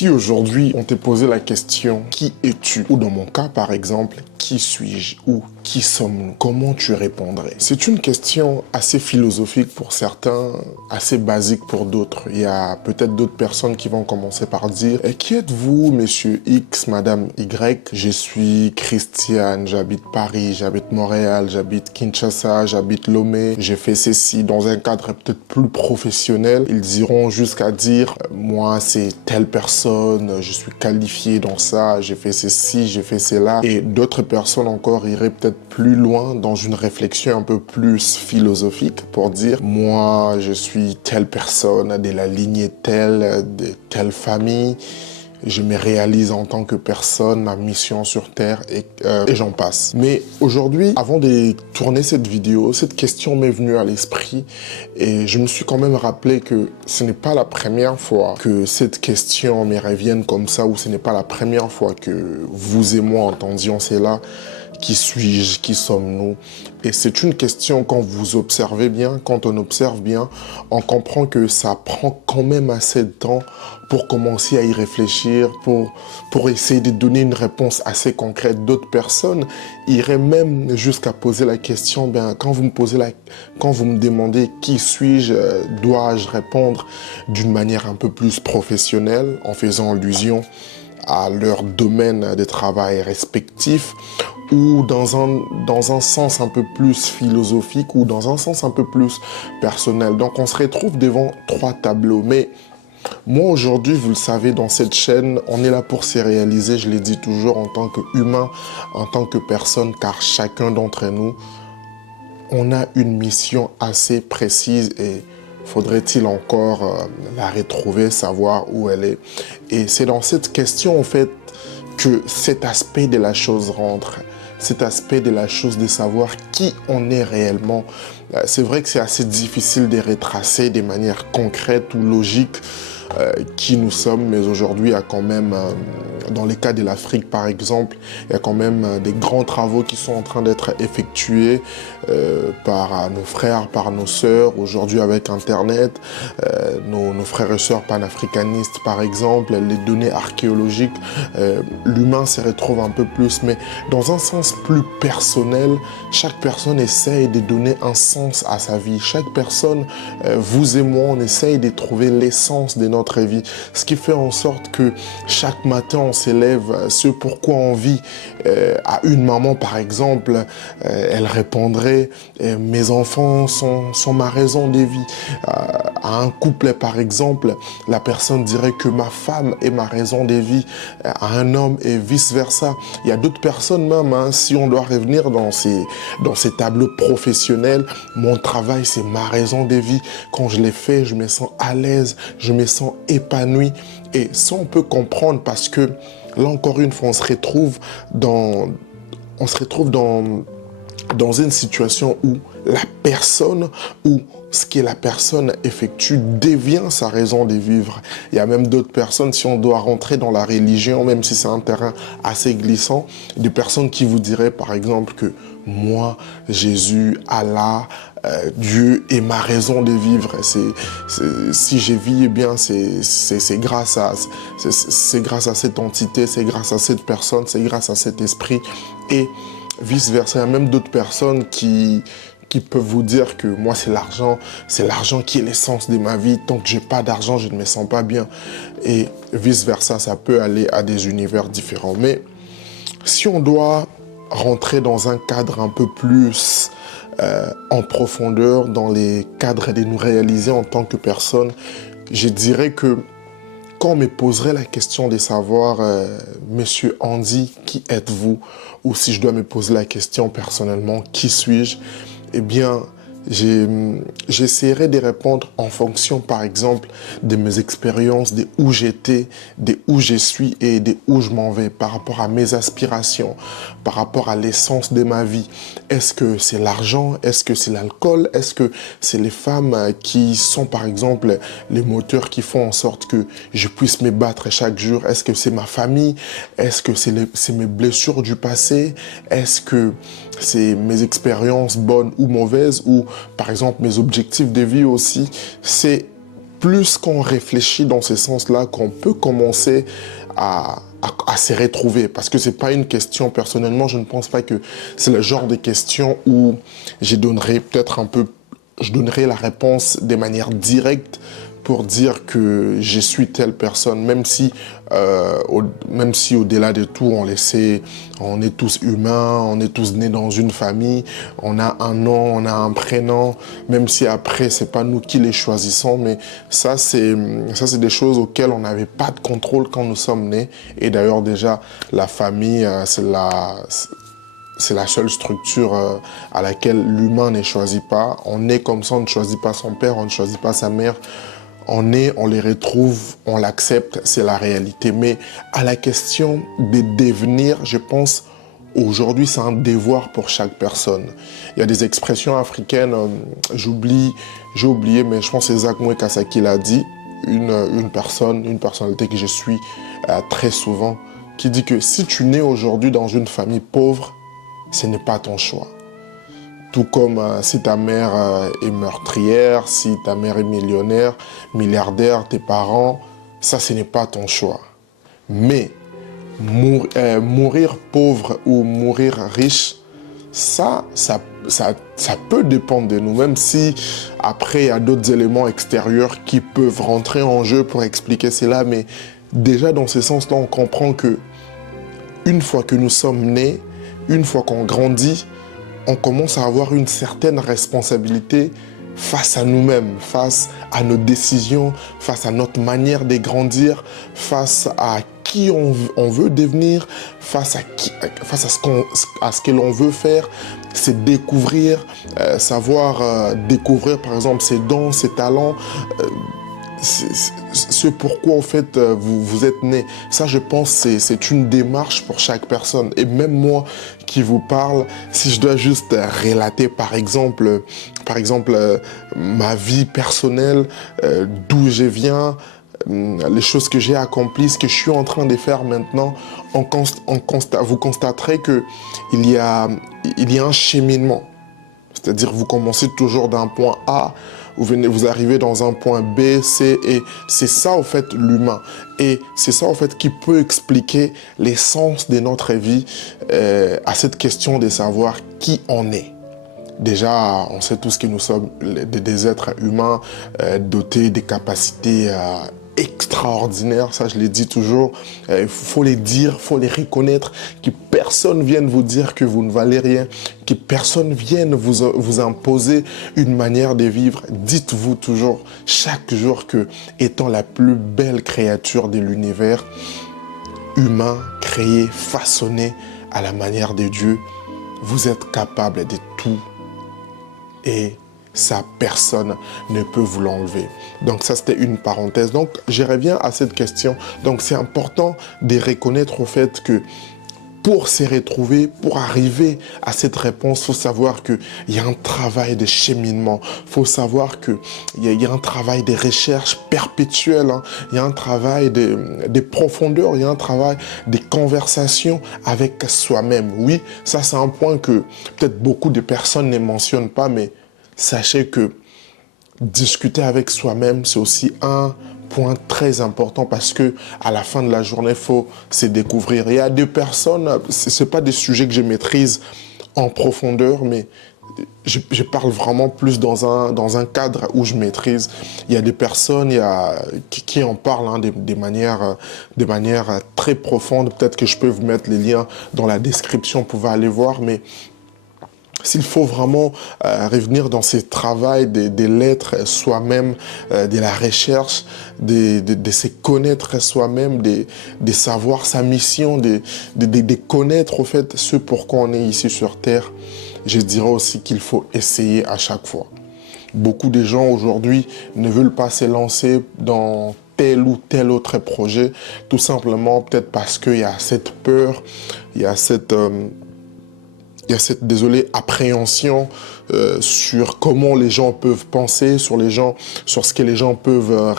Si aujourd'hui on t'est posé la question « Qui es-tu ?» ou dans mon cas par exemple « Qui suis-je » ou « Qui sommes-nous ?» Comment tu répondrais? C'est une question assez philosophique pour certains, assez basique pour d'autres. Il y a peut-être d'autres personnes qui vont commencer par dire « Qui êtes-vous, monsieur X, madame Y ?» Je suis Christiane, j'habite Paris, j'habite Montréal, j'habite Kinshasa, j'habite Lomé, j'ai fait ceci dans un cadre peut-être plus professionnel. Ils iront jusqu'à dire « Moi, c'est telle personne, je suis qualifié dans ça, j'ai fait ceci, j'ai fait cela. » Et d'autres personnes encore iraient peut-être plus loin dans une réflexion un peu plus philosophique pour dire « Moi, je suis telle personne, de la lignée telle, de telle famille. » Je me réalise en tant que personne, ma mission sur Terre et j'en passe. Mais aujourd'hui, avant de tourner cette vidéo, cette question m'est venue à l'esprit et je me suis quand même rappelé que ce n'est pas la première fois que cette question me revienne comme ça ou ce n'est pas la première fois que vous et moi entendions cela. Qui suis-je? Qui sommes-nous? Et c'est une question, quand vous observez bien, quand on observe bien, on comprend que ça prend quand même assez de temps pour commencer à y réfléchir, pour essayer de donner une réponse assez concrète. D'autres personnes iraient même jusqu'à poser la question, ben, quand vous me demandez qui suis-je, dois-je répondre d'une manière un peu plus professionnelle, en faisant allusion à leur domaine de travail respectif, ou dans un sens un peu plus philosophique, ou dans un sens un peu plus personnel. Donc on se retrouve devant trois tableaux. Mais moi aujourd'hui, vous le savez, dans cette chaîne, on est là pour se réaliser, je l'ai dit toujours, en tant qu'humain, en tant que personne, car chacun d'entre nous, on a une mission assez précise et faudrait-il encore la retrouver, savoir où elle est. Et c'est dans cette question, en fait, que cet aspect de la chose rentre. Cet aspect de la chose de savoir qui on est réellement. C'est vrai que c'est assez difficile de retracer de manière concrète ou logique qui nous sommes, mais aujourd'hui, il y a quand même, dans les cas de l'Afrique par exemple, il y a quand même des grands travaux qui sont en train d'être effectués par nos frères, par nos sœurs. Aujourd'hui avec Internet, nos frères et sœurs panafricanistes par exemple, les données archéologiques, l'humain se retrouve un peu plus, mais dans un sens plus personnel, chaque personne essaye de donner un sens à sa vie. Chaque personne, vous et moi, on essaye de trouver l'essence de notre vie. Ce qui fait en sorte que chaque matin, on s'élève, ce pourquoi on vit. À une maman, par exemple, elle répondrait « Mes enfants sont ma raison de vie ». À un couple, par exemple, la personne dirait que ma femme est ma raison de vie. À un homme et vice-versa. Il y a d'autres personnes même, hein, si on doit revenir dans ces tableaux professionnels, mon travail, c'est ma raison de vie. Quand je l'ai fait, je me sens à l'aise, je me sens épanoui. Et ça, on peut comprendre parce que, là encore une fois, on se retrouve dans une situation où la personne ou ce que la personne effectue devient sa raison de vivre. Il y a même d'autres personnes, si on doit rentrer dans la religion, même si c'est un terrain assez glissant, des personnes qui vous diraient par exemple que moi, Jésus, Allah, Dieu est ma raison de vivre. Si j'ai vis, eh bien, c'est grâce à cette entité, c'est grâce à cette personne, c'est grâce à cet esprit et vice-versa. Il y a même d'autres personnes qui peuvent vous dire que moi, c'est l'argent qui est l'essence de ma vie. Tant que j'ai pas d'argent, je ne me sens pas bien. Et vice-versa, ça peut aller à des univers différents. Mais si on doit rentrer dans un cadre un peu plus en profondeur, dans les cadres de nous réaliser en tant que personne, je dirais que quand on me poserait la question de savoir, Monsieur Andy, qui êtes-vous? Ou si je dois me poser la question personnellement, qui suis-je? Eh bien, j'essaierai de répondre en fonction, par exemple, de mes expériences, de où j'étais, de où je suis et de où je m'en vais, par rapport à mes aspirations, par rapport à l'essence de ma vie. Est-ce que c'est l'argent? Est-ce que c'est l'alcool? Est-ce que c'est les femmes qui sont, par exemple, les moteurs qui font en sorte que je puisse me battre chaque jour? Est-ce que c'est ma famille? Est-ce que c'est mes blessures du passé? Est-ce que c'est mes expériences bonnes ou mauvaises? Ou par exemple mes objectifs de vie aussi? C'est plus qu'on réfléchit dans ce sens-là, qu'on peut commencer à se retrouver. Parce que c'est pas une question, personnellement, je ne pense pas que c'est le genre de question où je donnerai la réponse de manière directe pour dire que je suis telle personne, même si au-delà de tout, on est tous humains, on est tous nés dans une famille, on a un nom, on a un prénom, même si après, c'est pas nous qui les choisissons, mais ça, c'est des choses auxquelles on n'avait pas de contrôle quand nous sommes nés. Et d'ailleurs, déjà, la famille, c'est la seule structure à laquelle l'humain ne choisit pas. On est comme ça, on ne choisit pas son père, on ne choisit pas sa mère. On est, on les retrouve, on l'accepte, c'est la réalité. Mais à la question de devenir, je pense, aujourd'hui, c'est un devoir pour chaque personne. Il y a des expressions africaines, j'ai oublié, mais je pense que c'est Zach Mwekassa qui l'a dit, une personnalité que je suis très souvent, qui dit que si tu nais aujourd'hui dans une famille pauvre, ce n'est pas ton choix. Tout comme si ta mère est meurtrière, si ta mère est millionnaire, milliardaire, tes parents, ça, ce n'est pas ton choix. Mais mourir pauvre ou mourir riche, ça peut dépendre de nous, même si après, il y a d'autres éléments extérieurs qui peuvent rentrer en jeu pour expliquer cela. Mais déjà, dans ce sens-là, on comprend que une fois que nous sommes nés, une fois qu'on grandit, on commence à avoir une certaine responsabilité face à nous-mêmes, face à nos décisions, face à notre manière de grandir, face à qui on veut devenir, face à ce que l'on veut faire. C'est découvrir, découvrir par exemple ses dons, ses talents, ce pourquoi en fait vous êtes né. Ça, je pense, c'est une démarche pour chaque personne. Et même moi qui vous parle, si je dois juste relater par exemple ma vie personnelle, d'où je viens, les choses que j'ai accomplies, ce que je suis en train de faire maintenant, vous constaterez que il y a un cheminement. C'est-à-dire vous commencez toujours d'un point A, vous arrivez dans un point B, C, et c'est ça en fait l'humain. Et c'est ça en fait qui peut expliquer l'essence de notre vie à cette question de savoir qui on est. Déjà, on sait tous que nous sommes des êtres humains dotés des capacités extraordinaires, ça je l'ai dit toujours, il faut les dire, faut les reconnaître, que personne vienne vous dire que vous ne valez rien, que personne vienne vous imposer une manière de vivre. Dites-vous toujours, chaque jour, que étant la plus belle créature de l'univers, humain, créé, façonné à la manière de Dieu, vous êtes capable de tout et ça, personne ne peut vous l'enlever. Donc ça, c'était une parenthèse. Donc, je reviens à cette question. Donc, c'est important de reconnaître au fait que pour se retrouver, pour arriver à cette réponse, il faut savoir qu'il y a un travail de cheminement. Il faut savoir qu'il y a un travail de recherche perpétuelle. Hein. Il y a un travail de profondeur. Il y a un travail de conversation avec soi-même. Oui, ça, c'est un point que peut-être beaucoup de personnes ne mentionnent pas, mais sachez que discuter avec soi-même, c'est aussi un point très important parce que à la fin de la journée, il faut se découvrir. Il y a des personnes, ce n'est pas des sujets que je maîtrise en profondeur, mais je parle vraiment plus dans un cadre où je maîtrise. Il y a des personnes qui en parlent hein, de manière très profonde. Peut-être que je peux vous mettre les liens dans la description pour aller voir, mais s'il faut vraiment revenir dans ce travail de l'être soi-même, de la recherche, de se connaître soi-même, de savoir sa mission, de connaître au fait ce pourquoi on est ici sur Terre, je dirais aussi qu'il faut essayer à chaque fois. Beaucoup de gens aujourd'hui ne veulent pas se lancer dans tel ou tel autre projet, tout simplement peut-être parce qu'il y a cette peur, il y a cette appréhension sur comment les gens peuvent penser, sur ce que les gens peuvent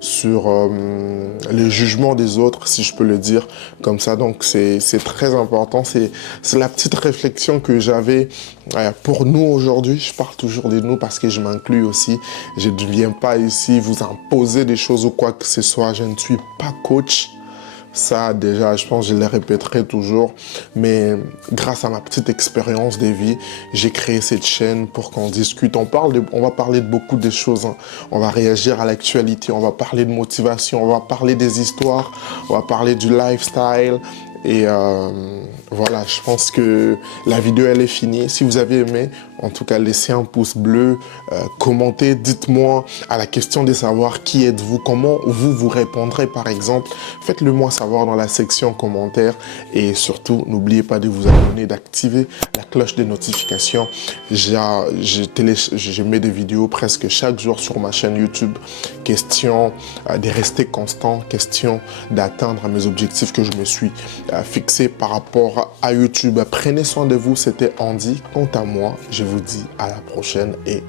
sur les jugements des autres, si je peux le dire comme ça. Donc c'est très important, c'est la petite réflexion que j'avais pour nous aujourd'hui. Je parle toujours de nous parce que je m'inclus aussi. Je ne viens pas ici vous imposer des choses ou quoi que ce soit. Je ne suis pas coach. Ça, déjà, je pense que je le répéterai toujours. Mais grâce à ma petite expérience de vie, j'ai créé cette chaîne pour qu'on discute. On va parler de beaucoup de choses. Hein. On va réagir à l'actualité. On va parler de motivation. On va parler des histoires. On va parler du lifestyle. Et voilà, je pense que la vidéo, elle est finie. Si vous avez aimé, en tout cas, laissez un pouce bleu, commentez, dites-moi à la question de savoir qui êtes-vous, comment vous répondrez par exemple. Faites-le moi savoir dans la section commentaires et surtout, n'oubliez pas de vous abonner, d'activer la cloche de notification. Je mets des vidéos presque chaque jour sur ma chaîne YouTube. Question de rester constant, question d'atteindre mes objectifs que je me suis fixé par rapport à YouTube. Prenez soin de vous, c'était Andy. Quant à moi, je vous dis à la prochaine et